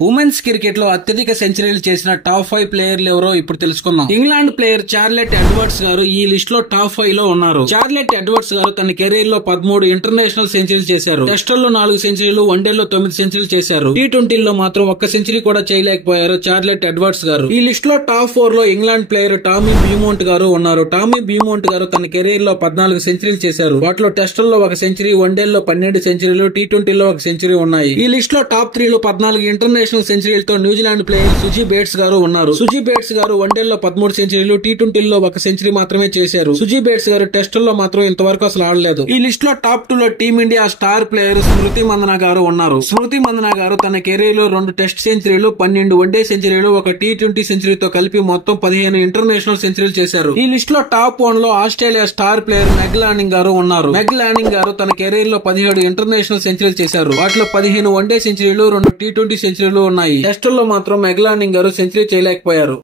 Women's cricket లో అత్యధిక సెంచరీలు చేసిన టాప్ 5 ప్లేయర్లు ఎవరో ఇప్పుడు తెలుసుకుందాం. ఇంగ్లాండ్ ప్లేయర్ చార్లెట్ ఎడ్వర్డ్స్ గారు ఈ లిస్ట్ లో టాప్ 5 లో ఉన్నారు. చార్లెట్ ఎడ్వర్డ్స్ గారు తన కెరీర్ లో 13 ఇంటర్నేషనల్ సెంచరీలు చేశారు. టెస్టుల్లో 4 సెంచరీలు, వన్డేల్లో 9 సెంచరీలు చేశారు. టీ20లో మాత్రం ఒక్క సెంచరీ కూడా చేయలేకపోయారు చార్లెట్ ఎడ్వర్డ్స్ గారు. ఈ లిస్ట్ లో టాప్ 4 లో ఇంగ్లాండ్ ప్లేయర్ టామీ బ్యూమోంట్ గారు ఉన్నారు. టామీ బ్యూమోంట్ గారు తన కెరీర్ లో 14 సెంచరీలు చేశారు. వాటిలో టెస్టుల్లో 1 సెంచరీ, వన్డేల్లో 12 సెంచరీలు, టీ20లో 1 సెంచరీ ఉన్నాయి. ఈ లిస్ట్ లో టాప్ 3 లో 14 international సెంచరీలతో New Zealand player Suji beats గారు ఉన్నారు. సుజీ బేట్స్ గారు వన్డేల్లో 13 సెంచరీలు, టీ20లో 1 సెంచరీ మాత్రమే చేశారు. సుజీ బేట్స్ గారు టెస్టుల్లో మాత్రం ఇంతవరకు అసలు ఆడలేదు. ఈ లిస్ట్ లో టాప్ 2 లో టీమిండియా స్టార్ ప్లేయర్ స్మృతి మందన గారు ఉన్నారు. స్మృతి మందన గారు తన కెరీర్ లో 2 టెస్ట్ సెంచరీలు, 12 వన్డే సెంచరీలు, 1 టీ20 సెంచరీతో కలిపి మొత్తం 15 ఇంటర్నేషనల్ సెంచరీలు చేశారు. ఈ లిస్ట్ లో టాప్ 1 లో ఆస్ట్రేలియా స్టార్ ప్లేయర్ మెగ్ లానింగ్ గారు ఉన్నారు. మెగ్ లానింగ్ గారు తన కెరీర్ లో 17 ఇంటర్నేషనల్ సెంచరీలు చేశారు. వాటిలో 15 వన్డే సెంచరీలు, 2 టీ20 సెంచరీలు ఉన్నాయి. టెస్టుల్లో మాత్రం మెగ్ లానింగ్ గారు సెంచరీ చేయలేకపోయారు.